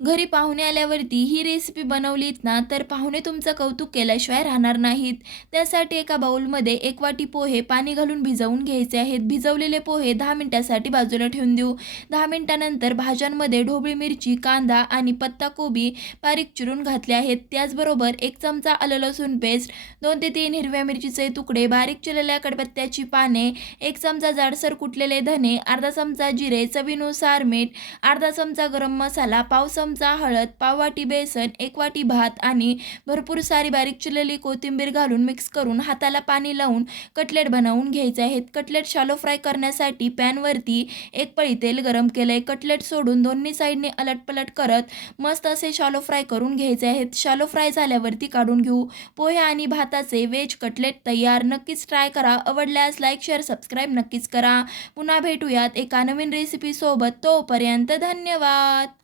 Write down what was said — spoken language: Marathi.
घरी पाहुणे आल्यावरती ही रेसिपी बनवलीत ना, तर पाहुणे तुमचं कौतुक केल्याशिवाय राहणार नाहीत. त्यासाठी एका बाउलमध्ये 1 वाटी पोहे पाणी घालून भिजवून घ्यायचे आहेत. भिजवलेले पोहे 10 मिनिटासाठी बाजूला ठेवून देऊ. 10 मिनिटानंतर भाज्यांमध्ये ढोबळी मिरची, कांदा आणि पत्ताकोबी बारीक चिरून घातले आहेत. त्याचबरोबर 1 चमचा आलं लसूण पेस्ट, 2 ते 3 हिरव्या मिरचीचे तुकडे, बारीक चिरलेल्या कडपत्त्याची पाने, 1 चमचा जाडसर कुटलेले धने, अर्धा चमचा जिरे, चवीनुसार मीठ, अर्धा चमचा गरम मसाला, पाव चमचा हळद, पाव वाटी बेसन, 1 वाटी भात आणि भरपूर सारी बारीक चिरलेली कोथिंबीर घालून मिक्स करून हाताला पाणी लावून कटलेट बनवून घ्यायचे आहेत. कटलेट शॅलो फ्राय करण्यासाठी पॅनवरती 1 पळी तेल गरम केलंय. कटलेट सोडून दोन्ही साईडने अलटपलट करत मस्त असे शॅलो फ्राय करून घ्यायचे आहेत. शॅलो फ्राय झाल्यावरती काढून घेऊ. पोहे आणि भाताचे व्हेज कटलेट तयार. नक्कीच ट्राय करा. आवडल्यास लाईक, शेअर, सबस्क्राईब नक्कीच करा. पुन्हा भेटूयात एका नवीन रेसिपीसोबत. तोपर्यंत धन्यवाद.